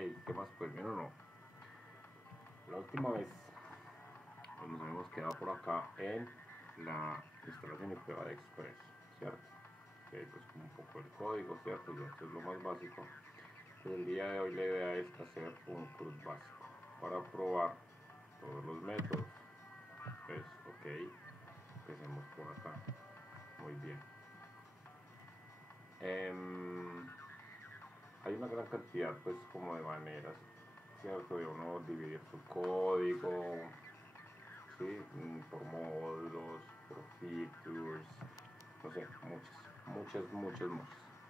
Hey, ¿qué más? Pues bien o no. La última vez nos habíamos quedado por acá en la instalación y prueba de Express, ¿cierto? Que pues como un poco el código, ¿cierto? Ya esto es lo más básico. Pues el día de hoy la idea es hacer un CRUD básico para probar todos los métodos. Pues, ok, empecemos por acá. Muy bien. Hay una gran cantidad, pues, como de maneras, ¿cierto? De uno dividir su código, ¿sí? Por módulos, por features, no sé, muchas. Me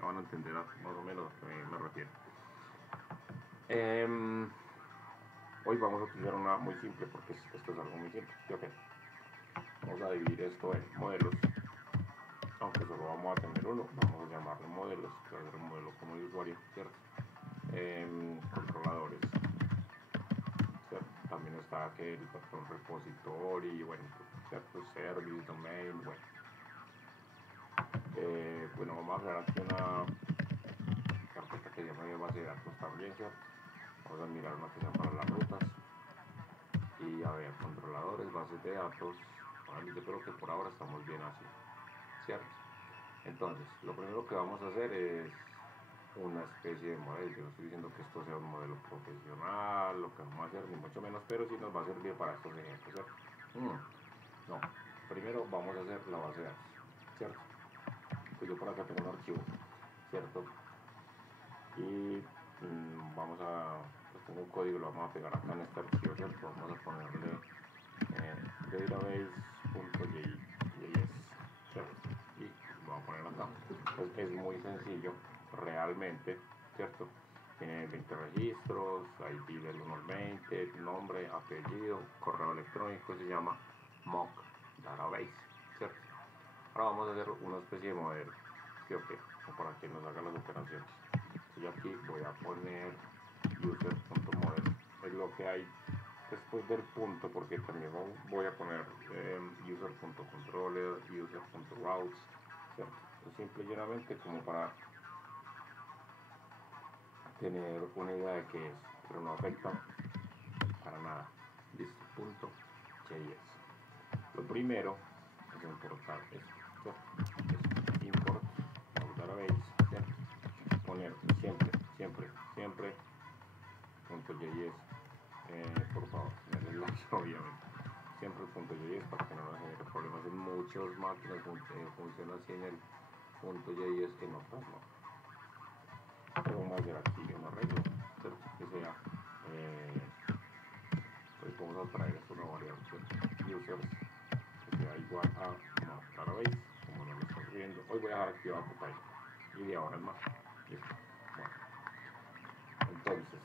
van a entender más o menos a qué me refiero. Hoy vamos a utilizar una muy simple porque esto es algo muy simple. ¿Sí? Okay. Vamos a dividir esto en modelos. Aunque solo vamos a tener uno, vamos a llamarlo modelos, que va a ser un modelo como el usuario, ¿cierto? Controladores, ¿cierto? También está que el patrón repository, bueno, ¿cierto? Service, domain, bueno. Bueno, vamos a crear aquí una carpeta que llama base de datos también, ¿cierto? Vamos a mirar una que sea para las rutas y a ver, controladores, bases de datos. Vale, yo creo que por ahora estamos bien así, ¿cierto? Entonces, lo primero que vamos a hacer es una especie de modelo. Yo no estoy diciendo que esto sea un modelo profesional, lo que vamos a hacer, ni mucho menos, pero sí nos va a servir para estos ejemplos, ¿cierto? No, primero vamos a hacer la base de datos, ¿cierto? Pues yo por acá tengo un archivo, ¿cierto? Y vamos a, pues tengo un código, lo vamos a pegar acá en este archivo, ¿cierto? Vamos a ponerle database.js, ¿cierto? Y lo vamos a poner acá. Pues es muy sencillo, realmente, ¿cierto? Tiene 20 registros, ID del 1 al 20, nombre, apellido, correo electrónico, se llama mock database, ¿cierto? Ahora vamos a hacer una especie de modelo, ¿sí o qué? O para que nos haga las operaciones. Yo aquí voy a poner user.model, es lo que hay después del punto, porque también voy a poner user.controller, user.routes, ¿cierto? Es simple y llanamente como para tener una idea de qué es, pero no afecta para nada. Listo, punto JS. Lo primero es importar esto, ¿cierto? Es import database, ¿cierto? Poner siempre punto JS, por favor, sin el enlace obviamente. Siempre punto JS para que no nos genere problemas en muchas máquinas, funciona así en el punto JS, en otras no. Pero vamos a hacer aquí un arreglo, ¿cierto? Que sea, pues vamos a traer esto una variable, ¿cierto? Users, que sea igual a database, como no lo estamos viendo. Hoy voy a dejar activado Copilot y de ahora en más. Listo. Bueno, entonces,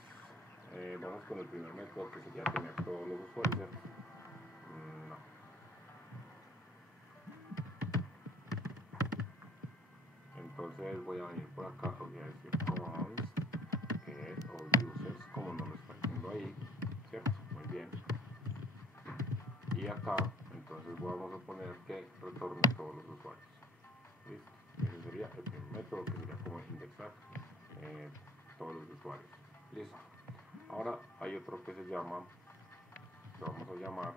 vamos con el primer método que sería tener todos los usuarios, ¿cierto? No. Entonces voy a venir por acá, voy a decir const get all users, como nos lo está diciendo ahí, ¿cierto? Muy bien. Y acá, entonces vamos a poner que retorne todos los usuarios. ¿Listo? Ese sería el primer método, que sería como indexar todos los usuarios. Listo. Ahora hay otro que se llama, lo vamos a llamar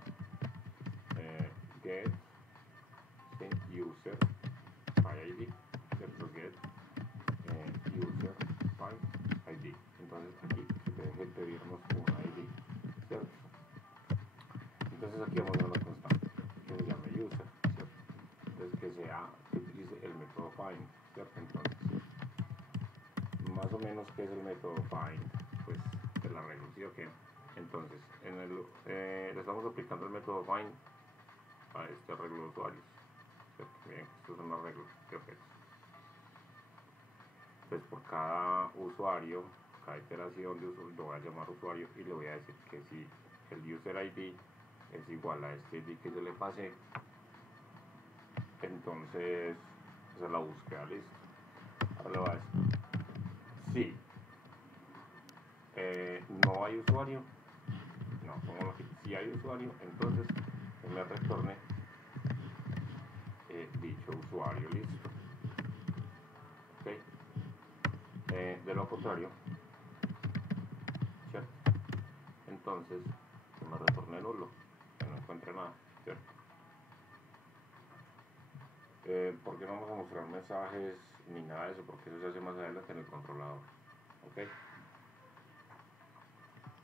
get user by ID, ¿cierto? Get user by ID. Entonces aquí se debe pedirnos un ID, ¿cierto? Entonces aquí vamos a una constante que se llame user, ¿cierto? Entonces que utilice el método find, ¿cierto? Entonces, más o menos, ¿qué es el método find? Pues te la arreglo, ¿sí o qué? Entonces, le estamos aplicando el método find a este arreglo de usuarios, ¿cierto? Bien, esto es un arreglo de objetos. Pues por cada usuario, cada iteración de usuario, lo voy a llamar usuario y le voy a decir que si el user ID es igual a este ID que yo le pasé, entonces esa es la búsqueda, listo. Ahora le voy a decir si no hay usuario, no, como si hay usuario, entonces que me retorne dicho usuario, listo. Okay. De lo contrario, entonces que me retorne nulo, que no encuentre nada, ¿cierto? ¿Por qué no vamos a mostrar mensajes ni nada de eso? Porque eso se hace más adelante en el controlador, ¿ok?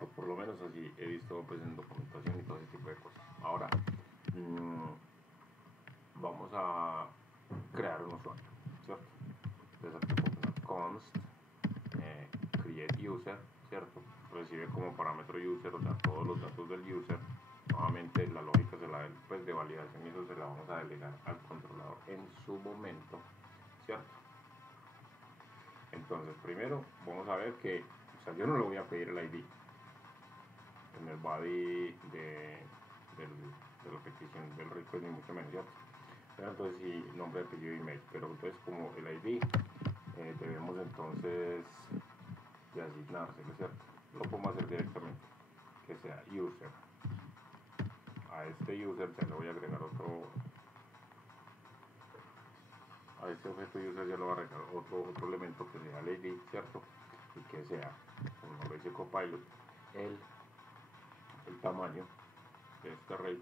O por lo menos así he visto pues en documentación y todo ese tipo de cosas. Ahora vamos a crear un usuario, ¿cierto? Entonces aquí pongo const create user, ¿cierto? Recibe como parámetro user, o sea, todos los datos del user. Nuevamente la lógica pues, de validación y eso se la vamos a delegar al controlador en su momento, ¿cierto? Entonces primero vamos a ver que, o sea, yo no le voy a pedir el ID en el body de la petición del request ni mucho menos, ¿cierto? Pero entonces sí, nombre, apellido, email, pero entonces como el ID debemos entonces de asignárselo, ¿cierto? Lo podemos hacer directamente, que sea user. A este user ya le voy a agregar a este objeto user ya le voy a agregar otro elemento que sea el ID, ¿cierto? Y que sea, como lo dice Copilot, el tamaño de este array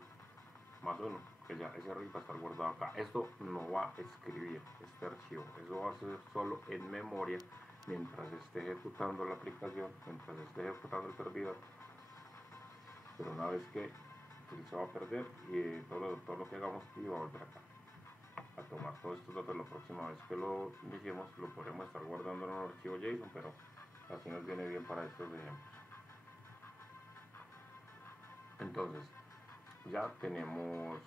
más 1, que ya ese array va a estar guardado acá. Esto no va a escribir este archivo, eso va a ser solo en memoria mientras esté ejecutando la aplicación, mientras esté ejecutando el servidor. Pero una vez que se va a perder y todo lo que hagamos y va a volver acá a tomar todos estos datos. La próxima vez que lo iniciemos lo podremos estar guardando en un archivo JSON, pero así nos viene bien para estos ejemplos. Entonces ya tenemos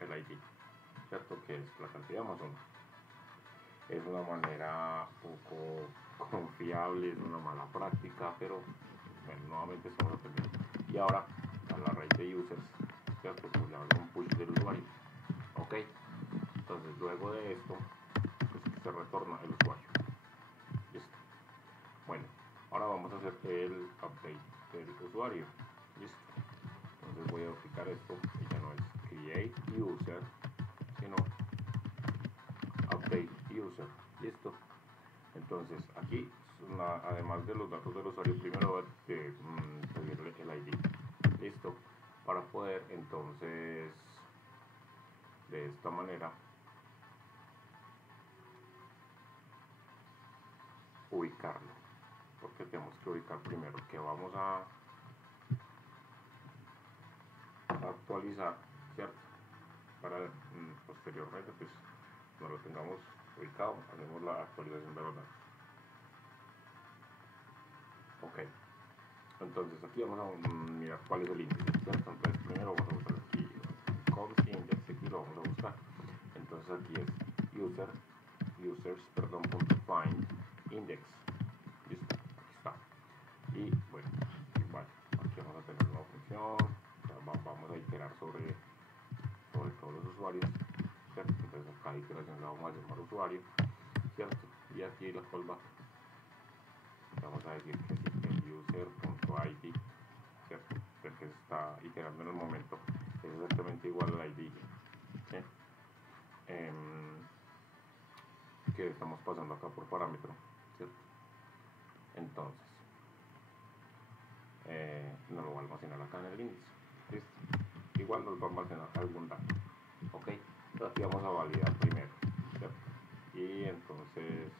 el ID, ¿cierto? Que es la cantidad más 1. Es una manera poco confiable, es una mala práctica, pero bueno, nuevamente estamos aprendiendo. Y ahora a la raíz de users, ¿cierto? Pues le hago un push del usuario, ok. Entonces luego de esto pues se retorna el usuario, listo. Bueno, ahora vamos a hacer el update del usuario, listo. Entonces voy a aplicar esto y ya no es create user sino update user, listo. Entonces aquí además de los datos del usuario, primero voy a pedirle el ID, listo, para poder entonces de esta manera ubicarlo, porque tenemos que ubicar primero que vamos a actualizar, ¿cierto? Para posteriormente pues cuando lo tengamos ubicado hacemos la actualización de los datos. Ok, entonces aquí vamos a mirar cuál es el índice, ¿cierto? Entonces primero vamos a buscar aquí const index, aquí lo vamos a buscar. Entonces aquí es users.find index, listo, aquí está. Y bueno, igual aquí vamos a tener una función, vamos a iterar sobre todos los usuarios, ¿cierto? Entonces acá iteración la vamos a llamar usuario, ¿cierto? Y aquí la callback vamos a decir que sí, el user.id, ¿cierto? El que se está iterando en el momento es exactamente igual al ID, ¿sí? Que estamos pasando acá por parámetro, ¿cierto? Entonces nos lo va a almacenar acá en el índice, ¿listo? Igual nos va a almacenar algún dato, ok. Entonces aquí vamos a validar primero, ¿cierto? Y entonces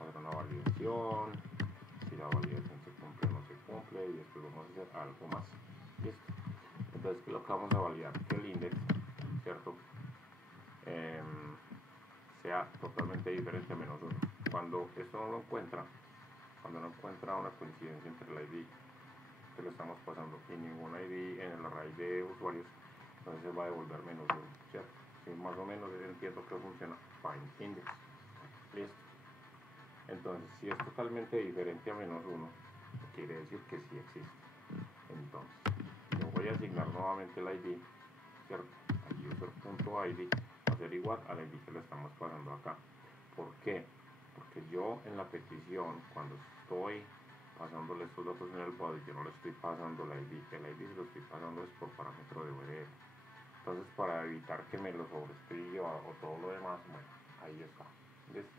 hacer una validación, si la validación se cumple o no se cumple, y después vamos a hacer algo más, listo. Entonces lo que vamos a validar que el index, ¿cierto? Sea totalmente diferente a -1. Cuando esto no lo encuentra, cuando no encuentra una coincidencia entre el ID que le estamos pasando y ningún ID en el array de usuarios, entonces se va a devolver -1, ¿cierto? Si más o menos entiendo que funciona find index, listo. Entonces si es totalmente diferente a -1, quiere decir que sí existe. Entonces yo voy a asignar nuevamente el ID, ¿cierto? A user.id va a ser igual al ID que le estamos pasando acá. ¿Por qué? Porque yo en la petición, cuando estoy pasándole estos datos en el body, yo no le estoy pasando el ID se lo estoy pasando es por parámetro de URL. Entonces para evitar que me lo sobreescriba o todo lo demás, bueno, ahí está, ¿listo?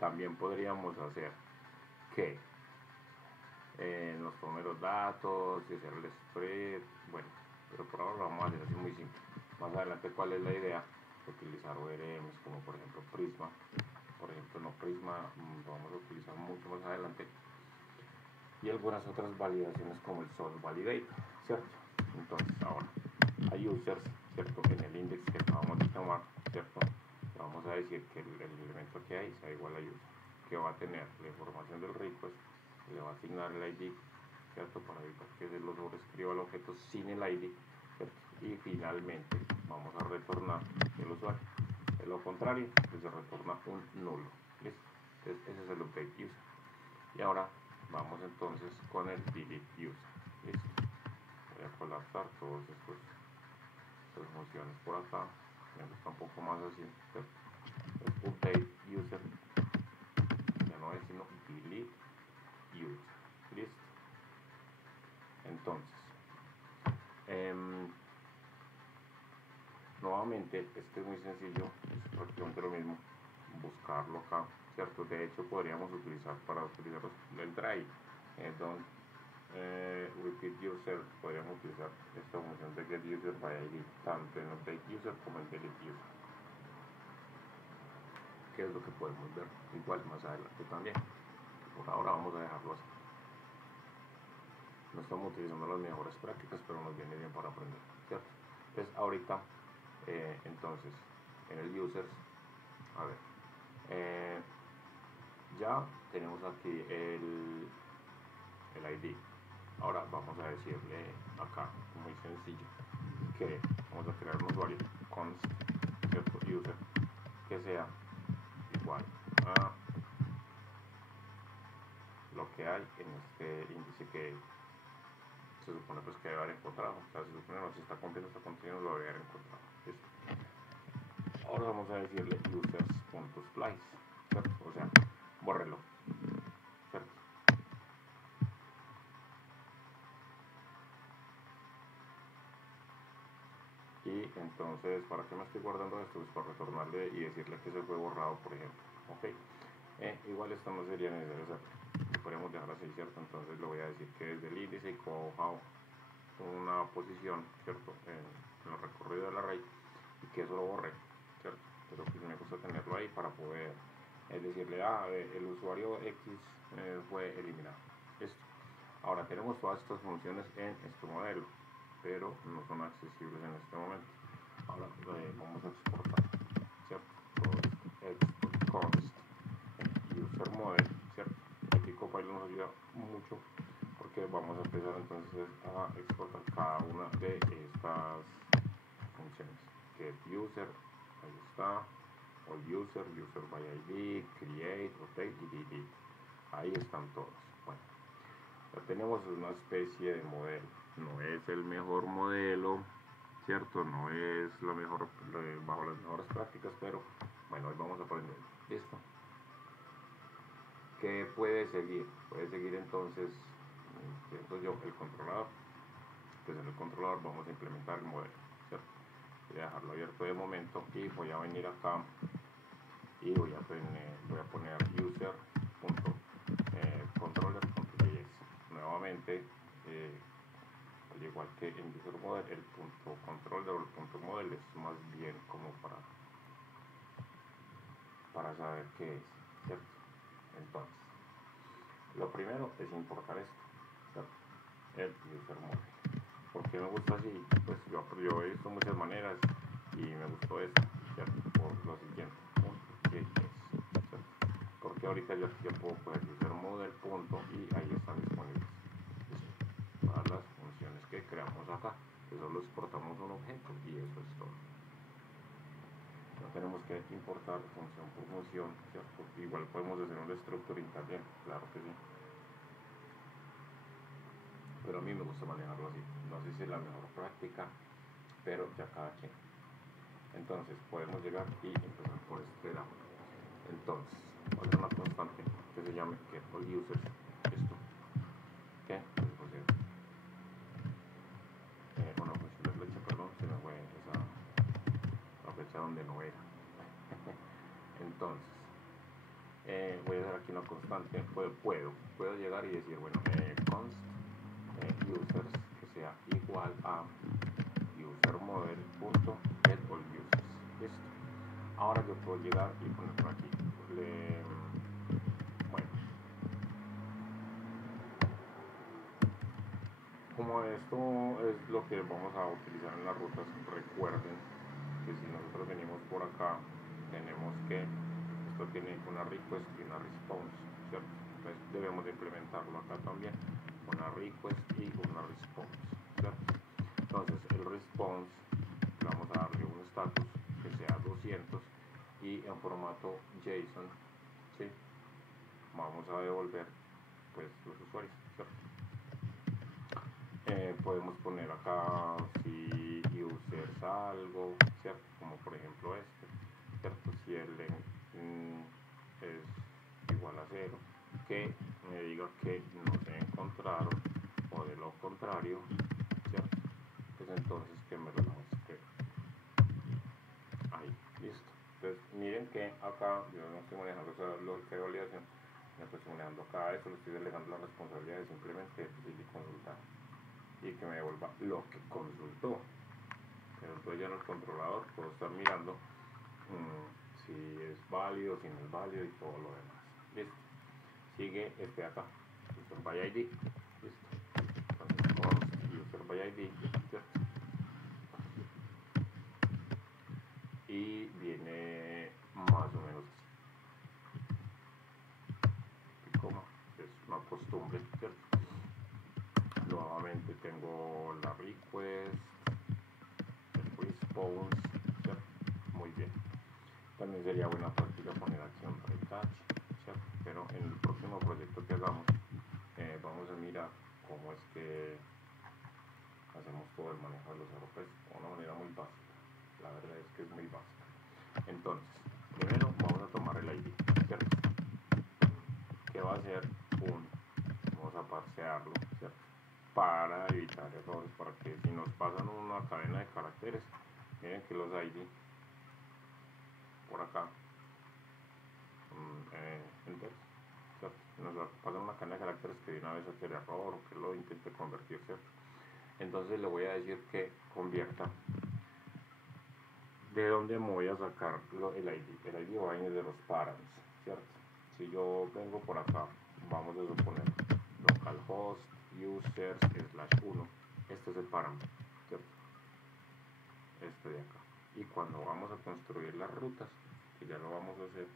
También podríamos hacer que nos tome los datos y hacer el spread, bueno, pero por ahora lo vamos a hacer así muy simple. Más adelante, ¿cuál es la idea? Utilizar ORMs como por ejemplo Prisma, por ejemplo no Prisma, lo vamos a utilizar mucho más adelante, y algunas otras validaciones como el source validator, ¿cierto? Entonces ahora hay users, ¿cierto? En el index que acabamos de tomar, ¿cierto? Le vamos a decir que el elemento que hay sea igual a user, que va a tener la información del request, le va a asignar el ID, ¿cierto? Para evitar que se lo sobrescriba el objeto sin el ID, ¿cierto? Y finalmente vamos a retornar el usuario. De lo contrario, pues se retorna un nulo. ¿Listo? Entonces ese es el update user. Y ahora vamos entonces con el delete user. ¿Listo? Voy a colapsar todas estas funciones por acá. Me gusta un poco más así. Entonces, update user ya no es sino delete user. ¿Listo? Entonces, nuevamente, es muy sencillo, es prácticamente lo mismo, buscarlo acá, ¿cierto? De hecho, podríamos utilizar para utilizar el try, don't repeat user, podríamos utilizar esta función de get user by ID, tanto en update user como en delete user, que es lo que podemos ver igual más adelante también. Por ahora vamos a dejarlo así. No estamos utilizando las mejores prácticas, pero nos viene bien para aprender, ¿cierto? Entonces, ahorita, entonces, en el users, a ver, ya tenemos aquí el ID. Ahora vamos a decirle acá, muy sencillo, que vamos a crear un usuario const, ¿cierto? User, que sea igual a lo que hay en este índice que se supone pues que debe haber encontrado. O sea, se supone no, si está cumpliendo esta condición lo debe haber encontrado. ¿Listo? Ahora vamos a decirle users.splice, ¿cierto? O sea, bórrelo, ¿cierto? Y entonces, ¿para qué me estoy guardando esto? Pues para retornarle y decirle que se fue borrado, por ejemplo. Ok. Igual esto no sería necesario hacerlo. Lo podríamos dejar así, ¿cierto? Entonces le voy a decir que desde el índice coja una posición, ¿cierto? En el recorrido del array y que eso lo borre, ¿cierto? Pero pues me gusta tenerlo ahí para poder decirle, el usuario X fue eliminado. Listo. Ahora tenemos todas estas funciones en este modelo, pero no son accesibles en este momento. Ahora vamos a exportar, ¿cierto? Export const user model, ¿cierto? Aquí Copilot nos ayuda mucho porque vamos a empezar entonces a exportar cada una de estas funciones. Get user, ahí está, all user, user by ID, create, rotate y delete. Ahí están todos. Bueno, ya tenemos una especie de modelo. No es el mejor modelo, ¿cierto? No es lo mejor bajo las mejores prácticas, pero bueno, hoy vamos a aprender. ¿Listo? ¿Qué puede seguir? Puede seguir entonces, ¿cierto? El controlador. Pues en el controlador vamos a implementar el modelo, ¿cierto? Voy a dejarlo abierto de momento y voy a venir acá y voy a poner user.controller.js. Nuevamente, al igual que en user model, el punto controller o el punto model es más bien como para saber qué es, ¿cierto? Entonces, lo primero es importar esto, ¿cierto? El user model. ¿Por qué me gusta así? Pues yo he visto muchas maneras y me gustó esto, ¿cierto? Por lo siguiente, ¿qué es? ¿Cierto? Porque ahorita yo aquí puedo poner user model punto y ahí están disponibles todas las funciones que creamos acá. Que solo exportamos un objeto y eso es todo. No tenemos que importar función por función, ¿cierto? Igual podemos hacer un structuring también, claro que sí. Pero a mí me gusta manejarlo así. No sé si es la mejor práctica, pero ya cada quien. Entonces podemos llegar y empezar por este lado. Entonces, voy a hacer una constante que se llame get all users. Esto. ¿Qué? Pues, una función de flecha, perdón, se me fue la flecha donde no era. Entonces, voy a hacer aquí una constante, puedo llegar y decir, bueno, const users que sea igual a userModel.get all users. Listo. Ahora yo puedo llegar y poner por aquí. Bueno, como esto es lo que vamos a utilizar en las rutas, recuerden que si nosotros venimos por acá, tenemos que, esto tiene una request y una response, ¿cierto? Entonces debemos de implementarlo acá también, una request y una response, ¿cierto? Entonces el response, vamos a darle un status que sea 200 y en formato JSON, ¿sí? Vamos a devolver pues los usuarios, ¿cierto? Podemos poner acá si users algo, ¿cierto? Como por ejemplo este, ¿cierto? Si el es igual a 0, que me diga que no se encontraron, o de lo contrario, ¿cierto? Pues entonces que me lo muestre ahí, listo. Entonces miren que acá yo no estoy manejando esa lógica de validación, no estoy manejando acá eso, le estoy delegando la responsabilidad de simplemente decirle consultar y que me devuelva lo que consultó. Pero entonces ya en el controlador puedo estar mirando si es válido, si no es válido y todo lo demás. Listo. Sigue este acá, user by ID. Listo. Entonces const user by ID, ¿cierto? Y viene más o menos así. Como es una costumbre, ¿cierto? Nuevamente tengo la request, el response, ¿cierto? Muy bien. También sería buena práctica poner aquí un retouch, ¿cierto? Pero en el próximo proyecto que hagamos vamos a mirar cómo es que hacemos todo el manejo de los RPs de una manera muy básica. La verdad es que es muy básica. Entonces, primero vamos a tomar el ID, ¿cierto? Que va a ser vamos a parsearlo, ¿cierto? Para evitar errores, para que si nos pasan una cadena de caracteres, miren que los ID por acá entonces, ¿cierto? Nos pasan una cadena de caracteres que de una vez hace el error o que lo intente convertir, ¿cierto? Entonces le voy a decir que convierta. ¿De dónde me voy a sacar el ID? El ID va a venir de los params, ¿cierto? Si yo vengo por acá, vamos a suponer localhost users /1, este es el param, ¿cierto? Este de acá. Y cuando vamos a construir las rutas, que ya lo vamos a hacer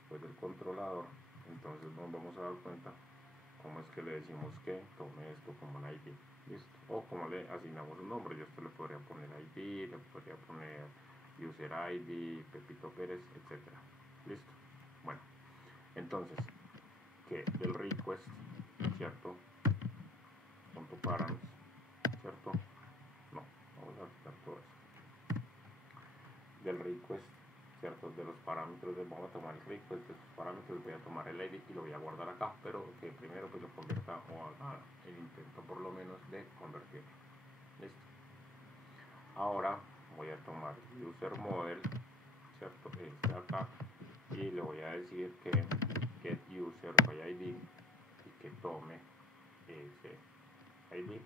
después del controlador, entonces nos vamos a dar cuenta cómo es que le decimos que tome esto como un ID, ¿listo? O como le asignamos un nombre, yo esto le podría poner ID, le podría poner user ID, Pepito Pérez, etcétera, ¿listo? Bueno, entonces, que del request, ¿cierto? Punto params, ¿cierto? No, vamos a quitar todo esto. Del request, ¿cierto? De los parámetros, vamos a tomar el request, de sus parámetros voy a tomar el ID y lo voy a guardar acá, pero que primero pues lo convierta o haga el intento por lo menos de convertirlo. Listo. Ahora voy a tomar user model, ¿cierto? Este acá, y le voy a decir que get user by ID y que tome ese ID,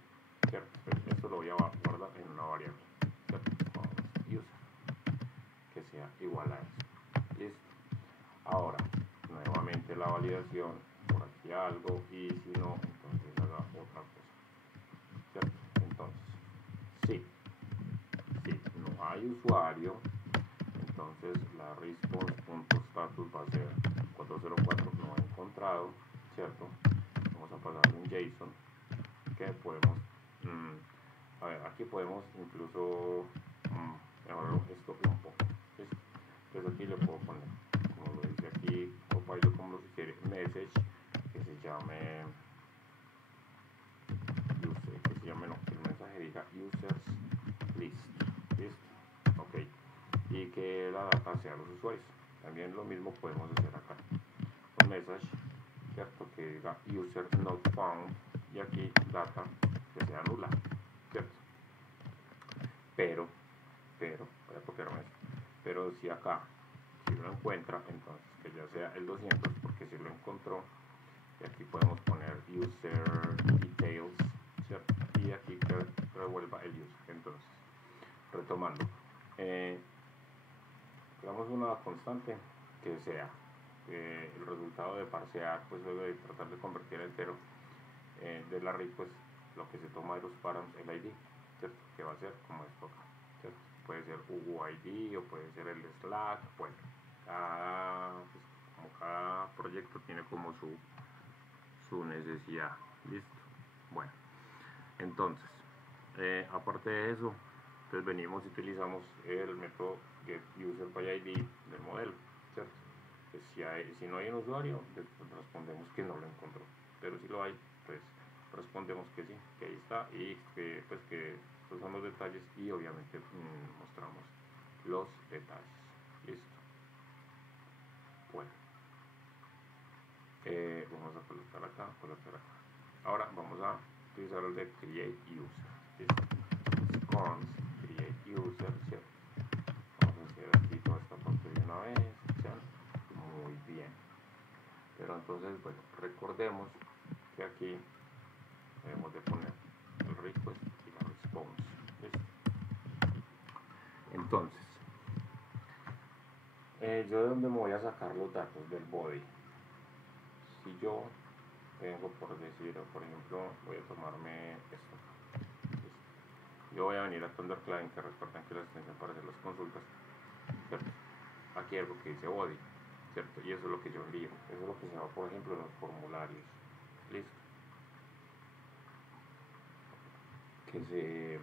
¿cierto? Esto lo voy a guardar en una variable, ¿cierto? User, que sea igual a eso. Listo. Ahora, nuevamente la validación, por aquí algo, y si no, entonces haga otra cosa, ¿cierto? Entonces, si no hay usuario, entonces la response.status va a ser 404 no encontrado, ¿cierto? Vamos a pasarle un JSON que podemos, a ver, aquí podemos incluso mejorar esto un poco, ¿listo? Entonces aquí le puedo poner, como lo dice aquí, Copilot como lo sugiere, message, que se llame user, que se llame, no, que el mensaje diga users list, ¿listo? Ok, y que la data sea los usuarios. También lo mismo podemos hacer acá, un message, ¿cierto? Que diga user not found, y aquí data que sea nula, ¿cierto? Pero, voy a copiarme esto, pero si acá, si lo encuentra, entonces que ya sea el 200, porque si lo encontró. Y aquí podemos poner user details, ¿cierto? Y aquí que revuelva el user. Entonces, retomando, creamos una constante que sea el resultado de parsear, pues luego de tratar de convertir el entero del array, pues lo que se toma de los params, el ID, ¿cierto? Que va a ser como esto acá, ¿cierto? Puede ser UID o puede ser el Slack, bueno, pues, como cada proyecto tiene como su necesidad, listo. Bueno, entonces, aparte de eso, entonces venimos y utilizamos el método getUserById del modelo, ¿cierto? Pues si no hay un usuario, pues respondemos que no lo encontró, pero si lo hay, pues respondemos que sí, que ahí está y que pues que estos son los detalles y obviamente mostramos los detalles, listo. Bueno, vamos a colocar acá. Ahora vamos a utilizar el de createUser, listo. Const createUser, ¿cierto? Vamos a hacer aquí toda esta parte de una vez, ¿cierto? Muy bien. Pero entonces, bueno, recordemos que aquí debemos de poner el request y la response, ¿listo? Entonces, yo de dónde me voy a sacar los datos del body. Si yo tengo, por decir, por ejemplo, voy a tomarme esto, ¿listo? Yo voy a venir a ThunderClient, que recuerden que la extensión para hacer las consultas, ¿cierto? Aquí hay algo que dice body, ¿cierto? Y eso es lo que yo envío, eso es lo que se va, por ejemplo, en los formularios, ¿listo? Que se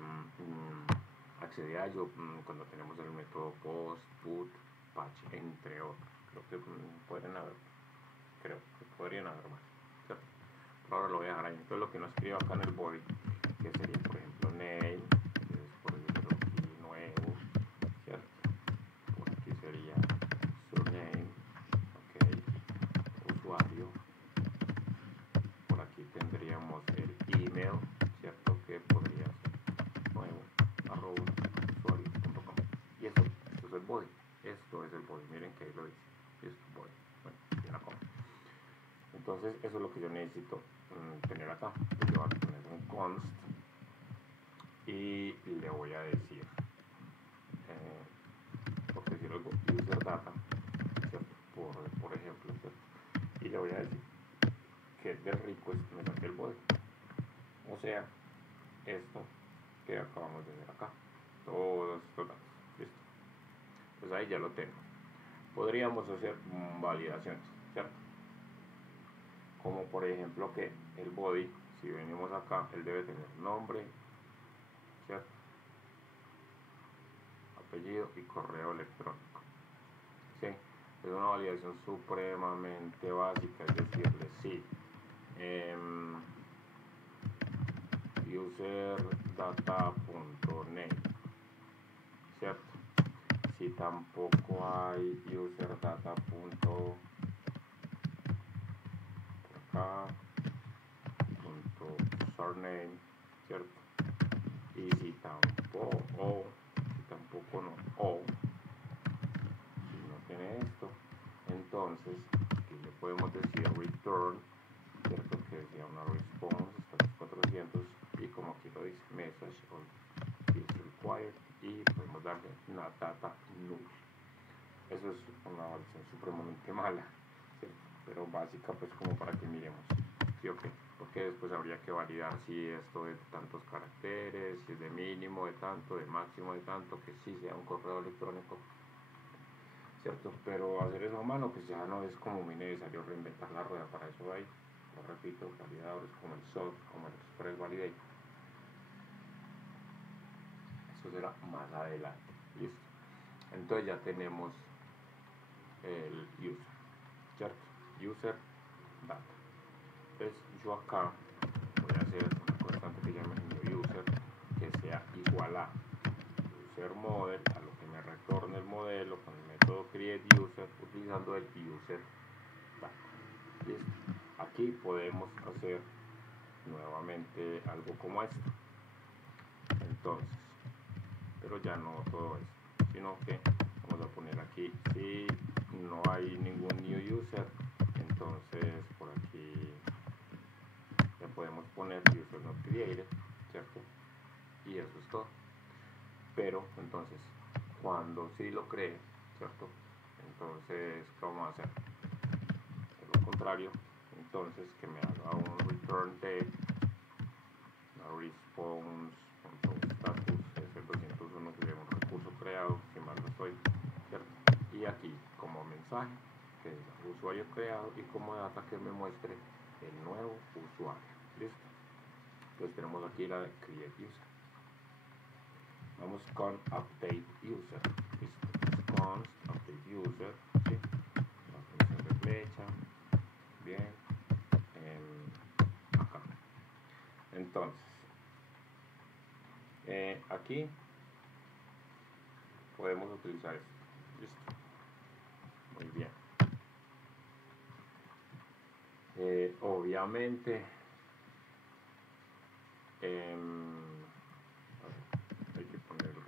accede a ello cuando tenemos el método post, put, patch, entre otros. Creo que podrían haber más, ¿cierto? Pero ahora lo voy a dejar ahí. Entonces lo que uno escribe acá en el body, que sería por ejemplo name, que es por ejemplo aquí nuevo, ¿cierto? Por aquí sería surname, ok, usuario, por aquí tendríamos el email, ¿cierto? Que podría ser nuevo, @usuario.com. Y esto es el body, miren que ahí lo dice, esto body, bueno, bien acá. Entonces eso es lo que yo necesito tener acá. Yo voy a poner un const y le voy a decir, por decir algo, user data, ¿cierto? Por ejemplo, ¿cierto? Y le voy a decir que del request me saque el body, o sea, esto que acabamos de ver acá, todos estos datos, listo. Pues ahí ya lo tengo. Podríamos hacer validaciones, ¿cierto? Como por ejemplo que el body, si venimos acá, él debe tener nombre, ¿cierto? Apellido y correo electrónico, ¿sí? Es una validación supremamente básica, es decirle sí, userdata.name, ¿cierto? Si tampoco hay userdata. Surname, ¿cierto? Y si tampoco no, si no tiene esto, entonces aquí le podemos decir return, ¿cierto? Que sea una response, hasta los 400, y como aquí lo dice, message is required, y podemos darle una data null. Eso es una versión supremamente mala, ¿cierto? Pero básica, pues como para que miremos, ¿sí o qué? Porque después habría que validar si esto es de tantos caracteres, si es de mínimo de tanto, de máximo de tanto, que sí sea un correo electrónico, ¿cierto? Pero hacer eso a mano, pues ya no es como muy necesario reinventar la rueda. Para eso hay, lo repito, validadores como el SOT, como el Express Validate. Eso será más adelante, listo. Entonces ya tenemos el user, ¿cierto? User data. Entonces yo acá voy a hacer una constante que llame user, que sea igual a user model, a lo que me retorne el modelo con el método createUser, utilizando el user data. Listo. Aquí podemos hacer nuevamente algo como esto. Entonces, pero ya no todo esto, sino que vamos a poner aquí aquí si no hay ningún new user, entonces por aquí le podemos poner user not created, ¿cierto? Y eso es todo. Pero entonces cuando sí lo cree, ¿cierto? Entonces, ¿qué vamos a hacer? De lo contrario, entonces que me haga un return de response.status, es el 201, que es un recurso creado, si mal no estoy, ¿cierto? Y aquí como mensaje, que es el usuario creado, y como data que me muestre el nuevo usuario. ¿Listo? Entonces tenemos aquí la de create user. Vamos con update user. ¿Listo? Const update user, ¿sí? La función de flecha. Bien. Acá. Entonces, aquí podemos utilizar esto. ¿Listo? Muy bien. Obviamente, hay que poner el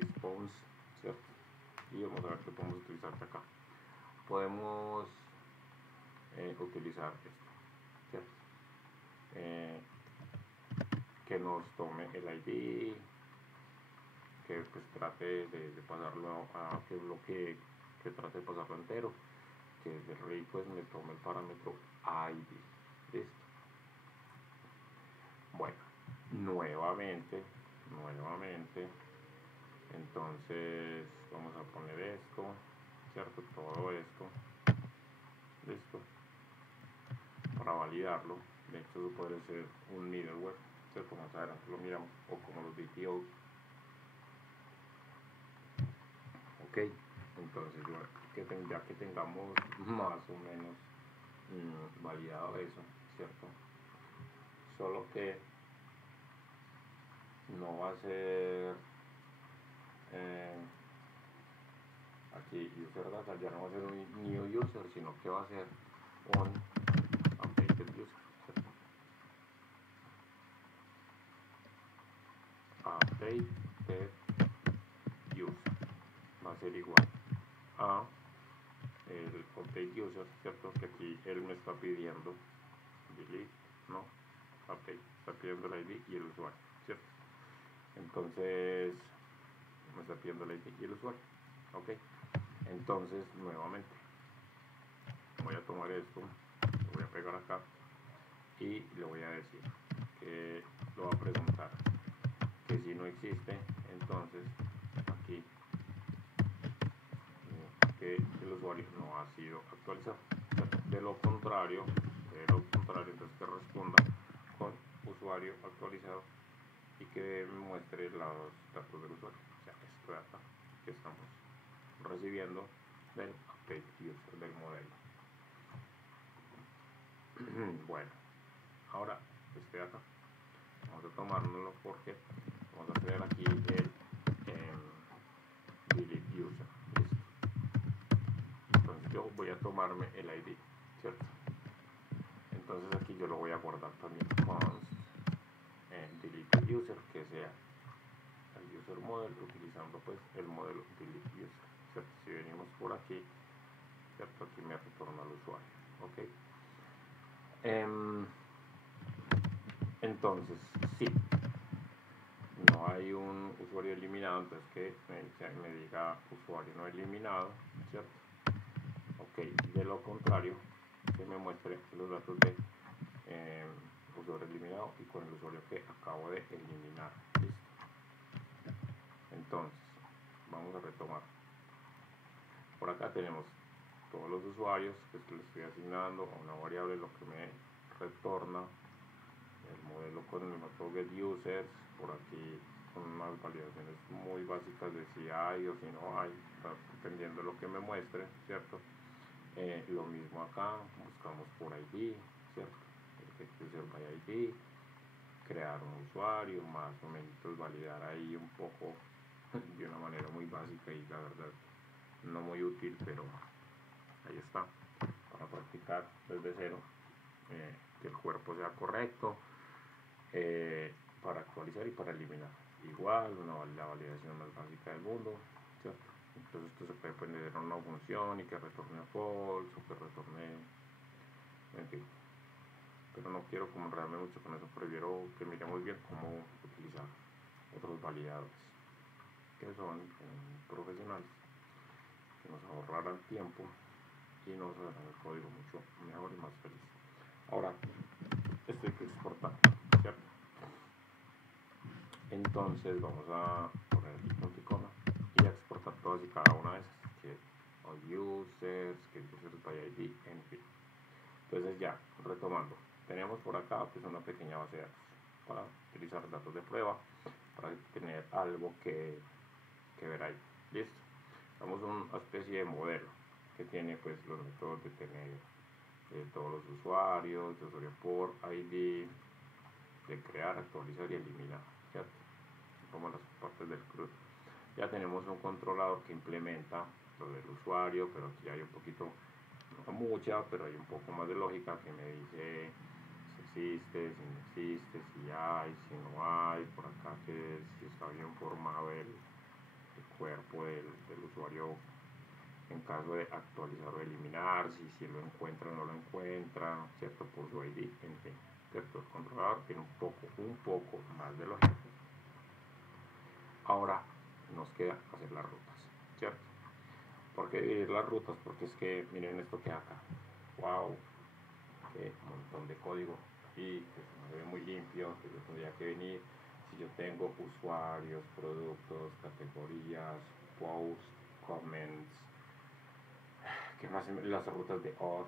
response, ¿cierto? Y vamos a ver qué podemos utilizar acá. Podemos utilizar esto, ¿cierto? Que nos tome el ID, que pues trate de pasarlo a que bloquee, que trate de pasarlo entero, que el array pues me tome el parámetro ID. ¿Listo? Bueno, nuevamente, entonces vamos a poner esto, ¿cierto? Todo esto, listo, para validarlo. De hecho, eso puede ser un middleware, ¿cierto? Más adelante lo miramos, o como los DTO. Ok, entonces ya que tengamos más o menos validado eso, ¿cierto? Solo que no va a ser aquí user data, ya no va a ser un new user, sino que va a ser un updated user, ¿cierto? Updated user va a ser igual a el update user, ¿cierto? Que aquí él me está pidiendo delete, no, update, está pidiendo el ID y el usuario, ¿cierto? Entonces me está pidiendo el ID y el usuario. Ok, entonces nuevamente voy a tomar esto, lo voy a pegar acá y le voy a decir que lo va a preguntar que si no existe, entonces aquí que el usuario no ha sido actualizado. De lo contrario, entonces que responda con usuario actualizado y que me muestre los datos del usuario, o sea, esto de acá que estamos recibiendo del update user del modelo. Bueno, ahora este de acá vamos a tomárnoslo porque vamos a crear aquí el delete user. Listo. Entonces yo voy a tomarme el ID, ¿cierto? Entonces aquí yo lo voy a guardar también const delete user, que sea el user model utilizando pues el modelo delete user, ¿cierto? Si venimos por aquí, ¿cierto? Aquí me retorna al usuario, ¿ok? Entonces, sí, no hay un usuario eliminado, entonces que me diga usuario no eliminado, ¿cierto? Ok, de lo contrario, que me muestre los datos de usuario eliminado y con el usuario que acabo de eliminar. ¿Listo? Entonces, vamos a retomar. Por acá tenemos todos los usuarios que le estoy asignando a una variable, lo que me retorna el modelo con el método getUsers, por aquí con unas validaciones muy básicas de si hay o si no hay, dependiendo de lo que me muestre, ¿cierto? Lo mismo acá, buscamos por ID, ¿cierto? El getUser by ID, crear un usuario, más o menos validar ahí un poco de una manera muy básica y la verdad no muy útil, pero ahí está, para practicar desde cero, que el cuerpo sea correcto, para actualizar y para eliminar. Igual, la validación más básica del mundo, ¿cierto? Entonces esto se puede poner una función y que retorne false o que retorne, en fin. Pero no quiero como enredarme mucho con eso, prefiero que miremos bien cómo utilizar otros validadores que son profesionales, que nos ahorrarán tiempo y nos harán el código mucho mejor y más feliz. Ahora, esto hay que exportar, ¿cierto? Entonces vamos a poner el punto y coma y a exportar todas y cada una de esas, que users, que users by ID, en fin. Entonces ya, retomando, tenemos por acá pues una pequeña base de datos para utilizar datos de prueba, para tener algo que ver ahí. Listo. Damos una especie de modelo que tiene pues los métodos de tener todos los usuarios, de usuario por ID, de crear, actualizar y eliminar, ¿cierto? Como las partes del CRUD. Ya tenemos un controlador que implementa lo del usuario, pero aquí hay un poquito, no mucha, pero hay un poco más de lógica que me dice si existe, si no existe, si hay, si no hay, por acá que si está bien formado el cuerpo del usuario en caso de actualizar o eliminar, si lo encuentra o no lo encuentra, ¿cierto? Por su ID, en fin, ¿cierto? El controlador tiene un poco más de lógica. Ahora nos queda hacer las rutas, ¿cierto? ¿Por qué dividir las rutas? Porque es que miren esto que acá, wow, qué montón de código y pues, se ve muy limpio, que yo tendría que venir. Si yo tengo usuarios, productos, categorías, posts, comments, que más las rutas de auth,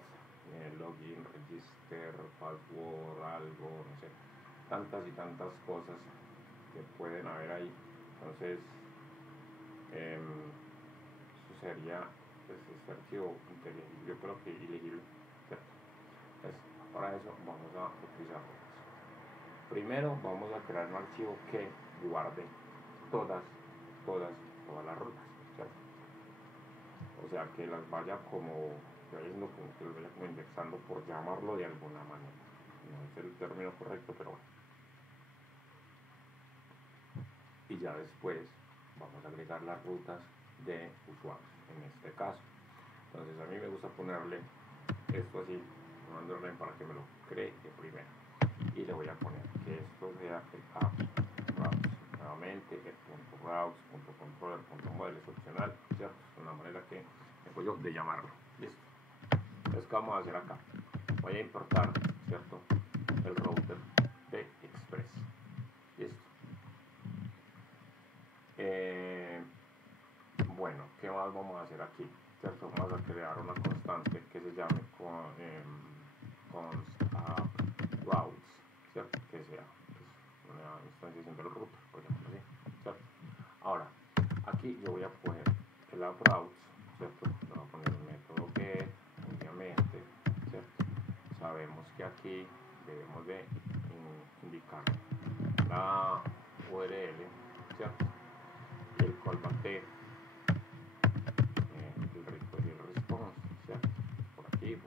login, register, password, algo, no sé, tantas y tantas cosas que pueden haber ahí. Entonces, eso sería pues, este archivo inteligible, yo creo que ilegible, ¿cierto? Entonces, para eso vamos a utilizar rutas. Primero vamos a crear un archivo que guarde todas las rutas, ¿cierto? O sea, que las vaya como, que las vaya como indexando por llamarlo de alguna manera. No es el término correcto, pero bueno. Y ya después vamos a agregar las rutas de usuarios, en este caso. Entonces a mí me gusta ponerle esto así, un underline para que me lo cree de primero. Y le voy a poner que esto sea el app routes. Nuevamente el punto routes, punto controller, punto model es opcional, ¿cierto? Es una manera que me yo de llamarlo. Listo. Entonces, ¿qué vamos a hacer acá? Voy a importar, ¿cierto? El router de Express. Listo. Bueno, ¿qué más vamos a hacer aquí? ¿Cierto? Vamos a crear una constante que se llame const app routes, ¿cierto? Que sea pues, una instanciación del router, por ejemplo, así, ¿cierto? Ahora, aquí yo voy a poner el app routes, ¿cierto? Le voy a poner el método get, obviamente, ¿cierto? Sabemos que aquí debemos de indicar la URL, ¿cierto? Y el callback de el request y el response, ¿cierto? Por aquí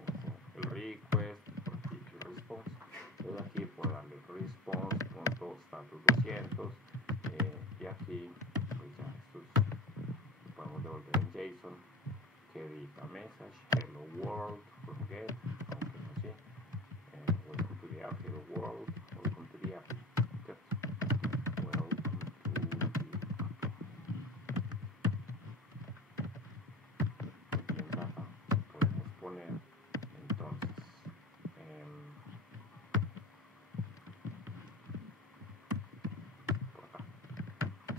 el request, por aquí el response. Entonces aquí puedo darle response.status 200 y aquí pues ya estos podemos devolver en JSON que edita message hello world from get, aunque no sé, welcome to the app, hello world, welcome to the app, ¿cierto? Welcome to the app. Aquí en Java podemos poner entonces por acá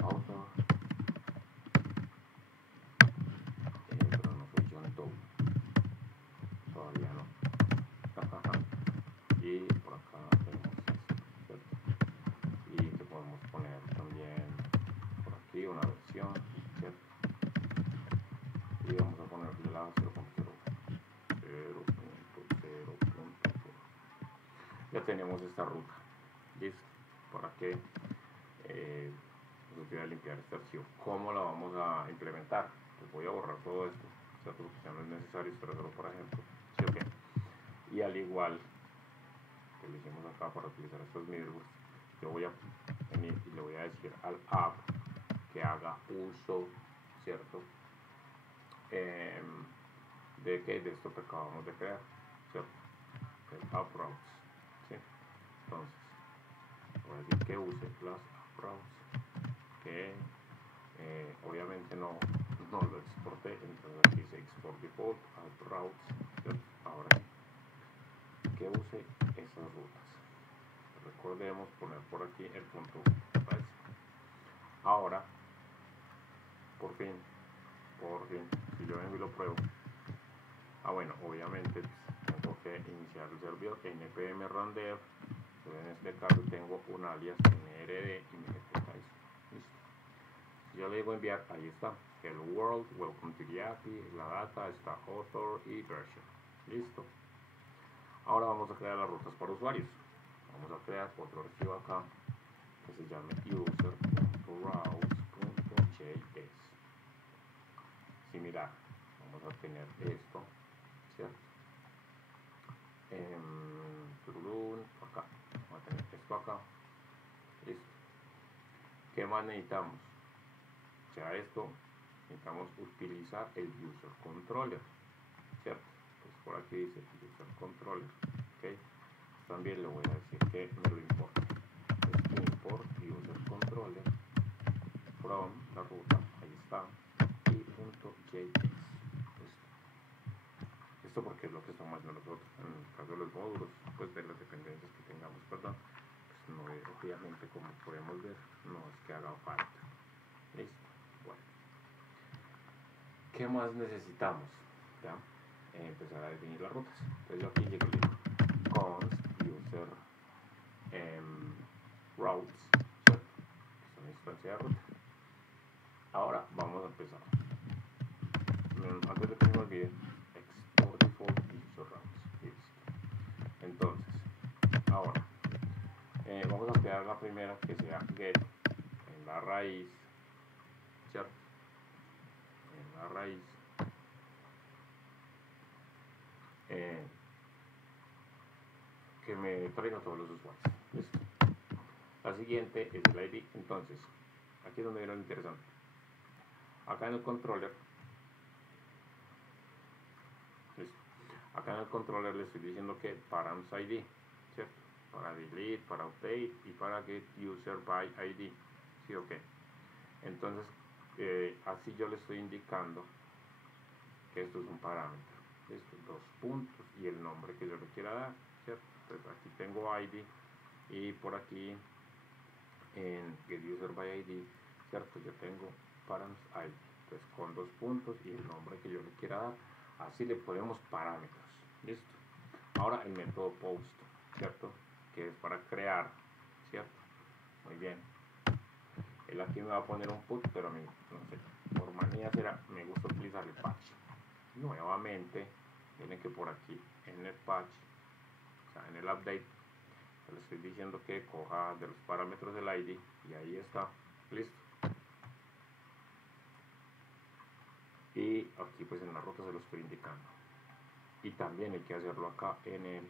author, pero no soy John Doe, todavía no. Y por acá tenemos esto, ¿cierto? Y que podemos poner también por aquí una versión, ¿cierto? Y vamos a ponerle la 0.0. Ya tenemos esta ruta, listo, para que nos voy a limpiar este archivo. ¿Cómo la vamos a implementar? Pues voy a borrar todo esto, ¿cierto? Porque ya no es necesario, esto era solo por ejemplo, ¿sí o qué? Y al igual que lo hicimos acá para utilizar estos middlewares, yo voy a venir y le voy a decir al app que haga uso, ¿cierto? de esto que acabamos de crear, ¿cierto? El up routes, ¿sí? Entonces voy a decir que use las up routes, que obviamente no lo exporté, entonces aquí se export default up routes, ¿cierto? Ahora que use esas rutas, recordemos poner por aquí el punto, ¿ves? Ahora por fin, si yo vengo y lo pruebo, bueno, obviamente tengo que iniciar el servidor npm rundev. En este caso tengo un alias nrd y mi ejecuta eso. Listo. Si yo le digo enviar, ahí está. Hello world, welcome to the API, la data, está author y version. Listo. Ahora vamos a crear las rutas para usuarios. Vamos a crear otro archivo acá que se llame user.routes.js. Similar. Vamos a tener esto, ¿cierto? Acá. Vamos a tener esto acá. Listo. ¿Qué más necesitamos? O sea, esto necesitamos utilizar el user controller, ¿cierto? Pues por aquí dice user controller, ¿ok? También le voy a decir que me lo importe. Import user controller from la ruta, ahí está, y .js. Esto porque es lo que estamos haciendo nosotros en el caso de los módulos, pues de las dependencias que tengamos, perdón, pues no es, obviamente, como podemos ver, no es que haga falta. Listo. Bueno, ¿qué más necesitamos? ¿Ya? Empezar a definir las rutas. Entonces yo aquí llego y digo const user routes, ¿cierto? Es una instancia de ruta. Ahora vamos a empezar. Antes de que se me olvide, export default user routes. Listo. Entonces, ahora vamos a crear la primera que sea get en la raíz, ¿cierto? En la raíz. Que me traiga todos los usuarios. Listo. La siguiente es el ID. Entonces, aquí es donde viene lo interesante. Acá en el controller, listo. Acá en el controller le estoy diciendo que params ID, ¿cierto? Para delete, para update y para get user by ID. ¿Sí o qué? Entonces, así yo le estoy indicando que esto es un parámetro. Listo, 2 puntos y el nombre que yo le quiera dar, ¿cierto? Entonces aquí tengo ID y por aquí en getUserById, ¿cierto? Yo tengo params ID, entonces con 2 puntos y el nombre que yo le quiera dar, así le ponemos parámetros. Listo. Ahora el método post, ¿cierto? Que es para crear, ¿cierto? Muy bien. Él aquí me va a poner un put, pero a mí, no sé, por manía será, me gusta utilizar el patch. Nuevamente, miren que por aquí en el patch, o sea, en el update, le estoy diciendo que coja de los parámetros del ID y ahí está, listo. Y aquí pues en la ruta se lo estoy indicando. Y también hay que hacerlo acá en el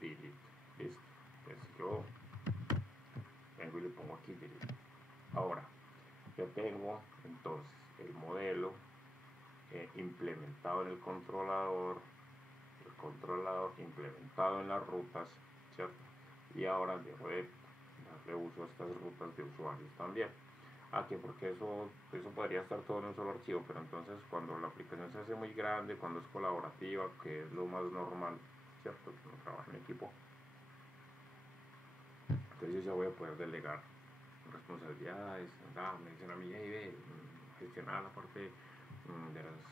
delete, listo. Entonces yo vengo y le pongo aquí delete. Ahora, yo tengo entonces el modelo implementado en el controlador implementado en las rutas, ¿cierto? Y ahora debo de darle uso a estas rutas de usuarios también. Aquí porque eso podría estar todo en un solo archivo, pero entonces cuando la aplicación se hace muy grande, cuando es colaborativa, que es lo más normal, ¿cierto? Que uno trabaja en equipo, entonces yo ya voy a poder delegar responsabilidades. Me dicen a mí, hey, gestionar la parte de los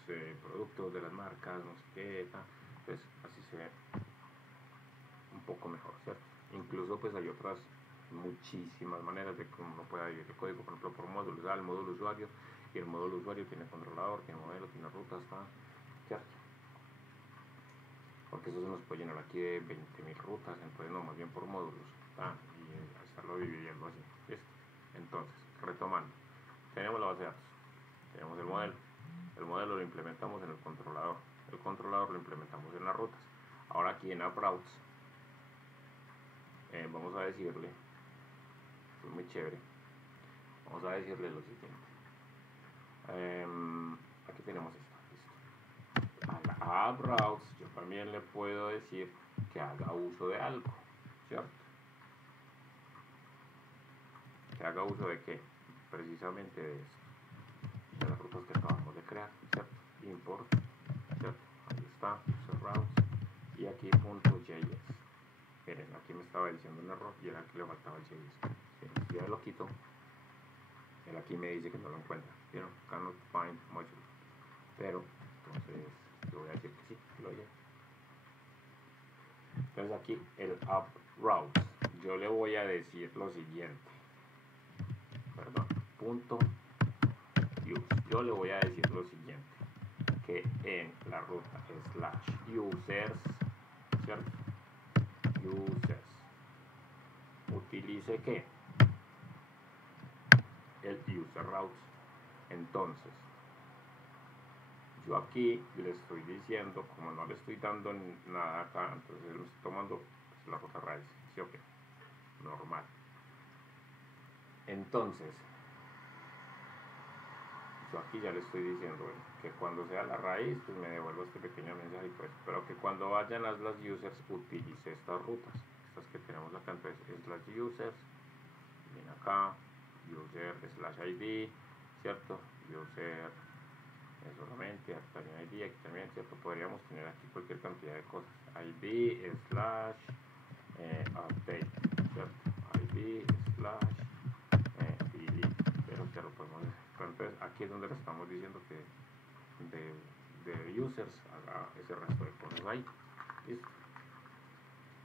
productos, de las marcas, no sé qué, pues así se ve un poco mejor, ¿cierto? Incluso pues hay otras muchísimas maneras de que uno pueda dividir el código, por ejemplo por módulos, el módulo usuario, y el módulo usuario tiene controlador, tiene modelo, tiene rutas, ¿cierto? Porque eso se nos puede llenar aquí de 20.000 rutas, entonces no, más bien por módulos, y estarlo dividiendo así, ¿listo? Entonces, retomando, tenemos la base de datos, tenemos el modelo lo implementamos en el controlador lo implementamos en las rutas. Ahora aquí en AppRoutes vamos a decirle, esto es muy chévere, vamos a decirle lo siguiente, tenemos esto, listo. A la app routes yo también le puedo decir que haga uso de algo, ¿cierto? Que haga uso de qué, precisamente de esto, de las rutas que acabamos de crear, ¿cierto? Import, ¿cierto? Ahí está, user routes, y aquí .js. Miren, aquí me estaba diciendo un error y era que le faltaba el JS. Si yo lo quito, él aquí me dice que no lo encuentra, ¿vieron? Cannot find module. Pero, entonces, yo voy a decir que sí, que lo oye. Entonces aquí, el app routes, yo le voy a decir lo siguiente. Perdón, .use. Yo le voy a decir lo siguiente. Que en la ruta /users, ¿cierto? Users. Utilice que el user routes. Entonces, yo aquí le estoy diciendo, como no le estoy dando nada acá, entonces lo estoy tomando pues, la ruta raíz, ¿sí o qué? Normal. Entonces, yo aquí ya le estoy diciendo que cuando sea la raíz, pues me devuelva este pequeño mensaje, pues, pero que cuando vayan a las users, utilice estas rutas, estas que tenemos acá, entonces es las users, viene acá, user /id, ¿cierto? User solamente, aquí también ID, aquí también, ¿cierto? Podríamos tener aquí cualquier cantidad de cosas, ID /update, ¿cierto? ID delete, pero ya lo podemos hacer. Entonces aquí es donde le estamos diciendo que de users haga ese resto de cosas ahí. ¿Listo?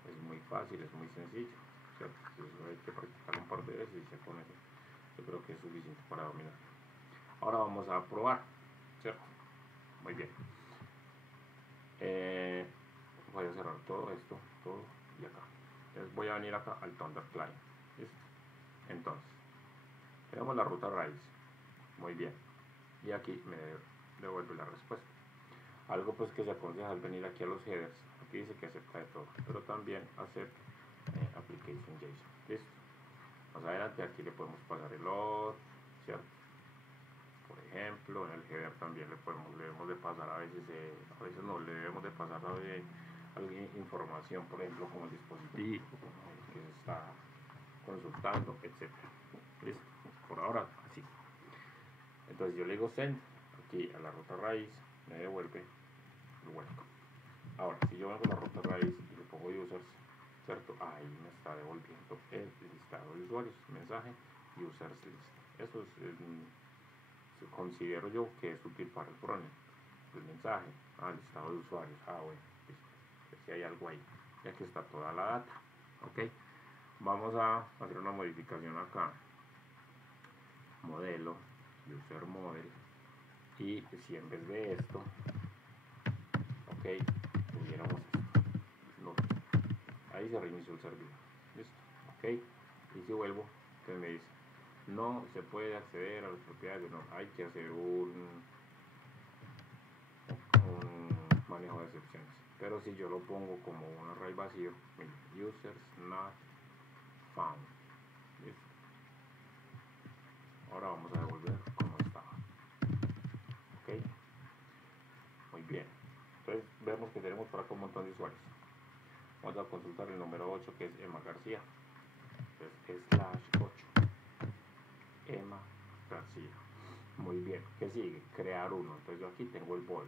Es muy fácil, es muy sencillo, ¿cierto? Eso hay que practicar un par de veces y se pone. Yo creo que es suficiente para dominar. Ahora vamos a probar, ¿cierto? Muy bien. Voy a cerrar todo esto, todo y acá. Entonces voy a venir acá al Thunder Client. ¿Listo? Entonces, tenemos la ruta raíz. Muy bien. Y aquí me devuelve la respuesta. Algo pues que se aconseja al venir aquí a los headers. Aquí dice que acepta de todo, pero también acepta application JSON. ¿Listo? Más adelante aquí le podemos pasar el auth, ¿cierto? Por ejemplo, en el header también le debemos de pasar a veces no, le debemos de pasar alguna información, por ejemplo, como el dispositivo que se está consultando, etc. Listo, por ahora así. Entonces yo le digo send aquí a la ruta raíz, me devuelve el welcome. Ahora, si yo vengo a la ruta raíz y le pongo users, ¿cierto? Ahí me está devolviendo el listado de usuarios, mensaje, users list. Eso es considero yo que es útil para el frontend. El mensaje, listado de usuarios, bueno, listo. Si hay algo ahí, y aquí está toda la data, ok. Vamos a hacer una modificación acá, modelo, user model, y si en vez de esto, ok, tuviéramos esto, no, ahí se reinició el servidor, listo, ok, y si vuelvo, entonces me dice, no se puede acceder a las propiedades, no, hay que hacer un manejo de excepciones. Pero si yo lo pongo como un array vacío, users not found, ¿listo? Ahora vamos a devolver como estaba, ok, muy bien. Entonces vemos que tenemos por acá un montón de usuarios. Vamos a consultar el número 8, que es Emma García. Entonces /8 Emma García. Muy bien, ¿qué sigue? Crear uno. Entonces yo aquí tengo el bol,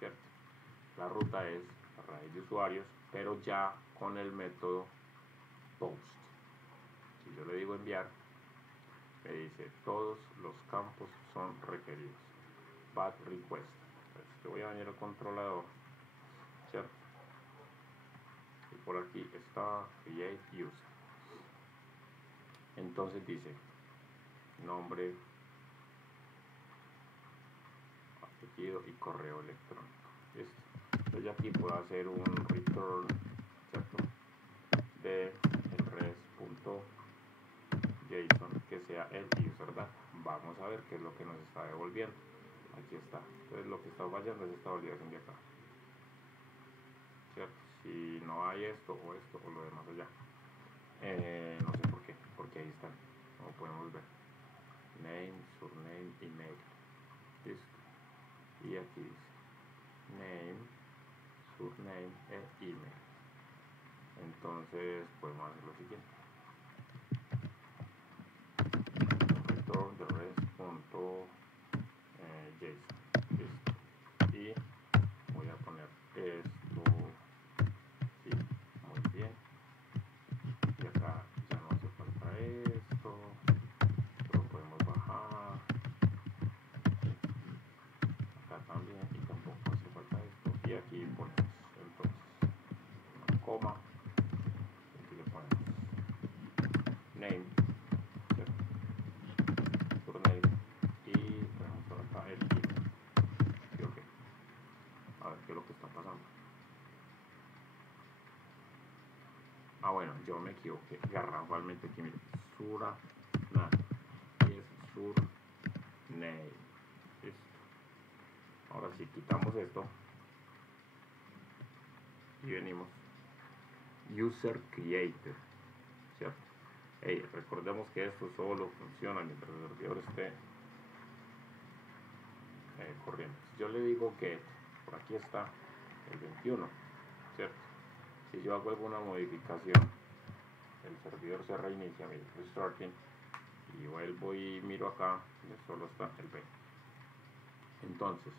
¿cierto? La ruta es raíz de usuarios, pero ya con el método post. Si yo le digo enviar, me dice todos los campos son requeridos. Bad request. Entonces yo voy a venir al controlador, ¿cierto? Y por aquí está create user. Entonces dice nombre, apellido y correo electrónico. ¿Listo? Entonces yo aquí puedo hacer un return, ¿cierto? De el res.json que sea el user data. Vamos a ver qué es lo que nos está devolviendo. Aquí está. Entonces lo que está fallando es esta validación de acá, ¿cierto? Si no hay esto o lo demás allá, no sé por qué, porque ahí están, como podemos ver, name, surname, email. Listo. y aquí dice name, surname e email. Entonces podemos hacer lo siguiente: return the rest.json. Listo. Y voy a poner esto, sí, muy bien. Y acá ya no hace falta esto, lo podemos bajar. Acá también, y tampoco hace falta esto. Y aquí ponemos entonces una coma. Aquí le ponemos name, ¿cierto? Surname, y ponemos por acá el email. ¿Sí, okay? A ver qué es lo que está pasando. Ah, bueno, yo me equivoqué garrafalmente aquí, miren, surname, y es surname. Listo. Ahora sí, quitamos esto y venimos user created, ¿cierto? Hey, recordemos que esto solo funciona mientras el servidor esté corriendo. Si yo le digo get, por aquí está el 21, ¿cierto? Si yo hago alguna modificación, el servidor se reinicia, mire, restarting, y vuelvo y miro acá, solo está el 20. Entonces,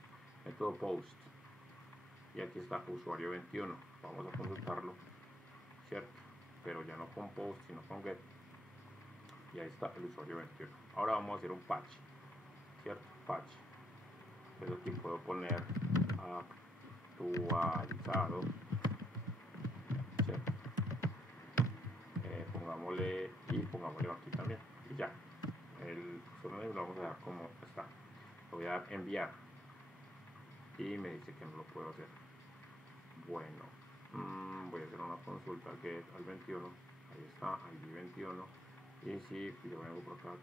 método post, y aquí está usuario 21, vamos a consultarlo, ¿cierto? Pero ya no con post, sino con get, y ahí está el usuario 21. Ahora vamos a hacer un patch, ¿cierto? Patch. Entonces aquí puedo poner actualizado, ¿cierto? Pongámosle aquí también, y ya. El username lo vamos a dar como está. Lo voy a dar enviar, y me dice que no lo puedo hacer. Bueno, voy a hacer una consulta get al 21, ahí está, ID 21, y si yo vengo por acá,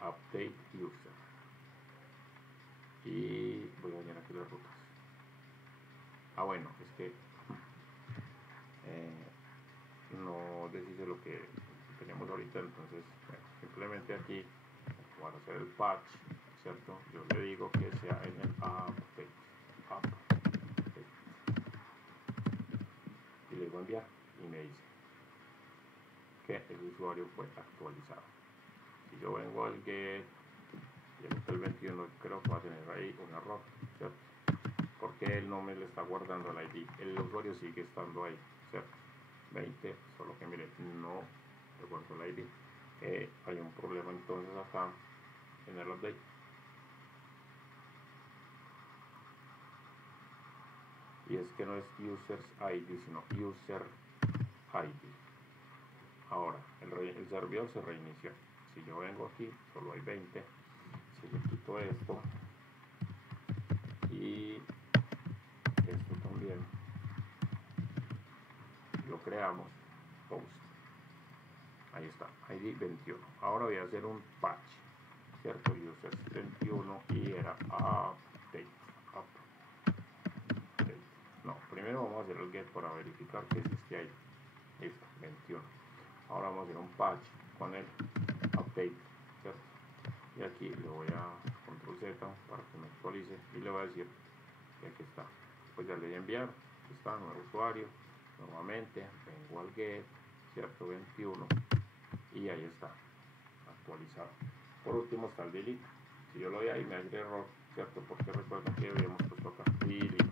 update user, y voy a añadir aquí las rutas. Ah, bueno, es que no deshice lo que teníamos ahorita, entonces bueno, simplemente aquí para hacer el patch, ¿cierto? Yo le digo que sea en el update, y le digo enviar, y me dice que el usuario fue actualizado. Si yo vengo al get y el 21, creo que va a tener ahí un error, ¿cierto? Porque él no me le está guardando el ID, el usuario sigue estando ahí, ¿cierto? 20, solo que mire, no le guardo el ID. Hay un problema entonces acá en el update. Y es que no es users ID, sino user ID. Ahora, el servidor se reinició. Si yo vengo aquí, solo hay 20. Si yo quito esto y esto también, lo creamos, post. Ahí está, ID 21. Ahora voy a hacer un patch, ¿cierto? Users 21 y era update. No, primero vamos a hacer el get para verificar que existe ahí. Listo, 21. Ahora vamos a hacer un patch con el update, ¿cierto? Y aquí le voy a control Z para que me actualice y le voy a decir que aquí está. Pues ya le voy a enviar, aquí está, nuevo usuario, nuevamente, vengo al get, ¿cierto? 21, y ahí está, actualizado. Por último está el delete. Si yo lo doy ahí me hace error, ¿cierto? Porque recuerden que habíamos puesto acá delete.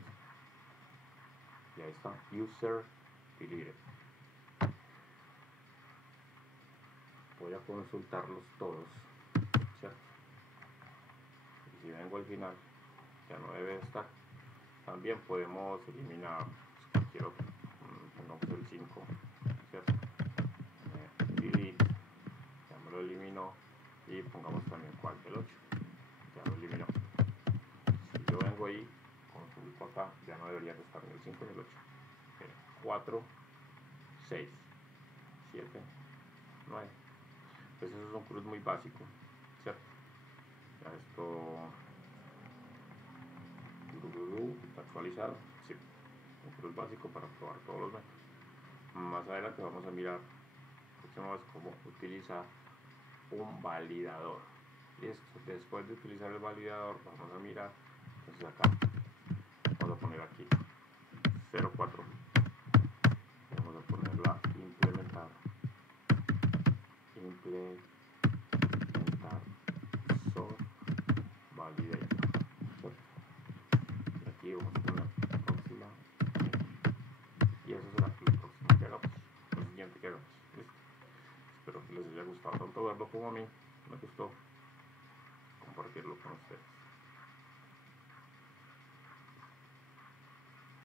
Y ahí está, user deleted. Voy a consultarlos todos, ¿cierto? Y si vengo al final, ya no debe estar. También podemos eliminar cualquier otro, pongamos el 5, ¿cierto? Delete, ya me lo eliminó, y pongamos también cuál, el 8, ya lo eliminó. Si yo vengo ahí, consulto acá, ya no debería estar ni el 5 ni el 8. 4, 6, 7, 9. Pues eso es un CRUD muy básico, ¿cierto? Ya esto está actualizado, sí, un CRUD básico para probar todos los métodos. Más adelante vamos a mirar próxima vez cómo utilizar un validador, Listo, después de utilizar el validador vamos a mirar, entonces acá vamos a poner aquí 04, vamos a ponerla implementar source validator, ¿cierto? Y aquí vamos a poner próxima, y eso será lo próximo que hagamos, lo siguiente que hagamos. Listo. Espero que les haya gustado tanto verlo como a mí me gustó compartirlo con ustedes.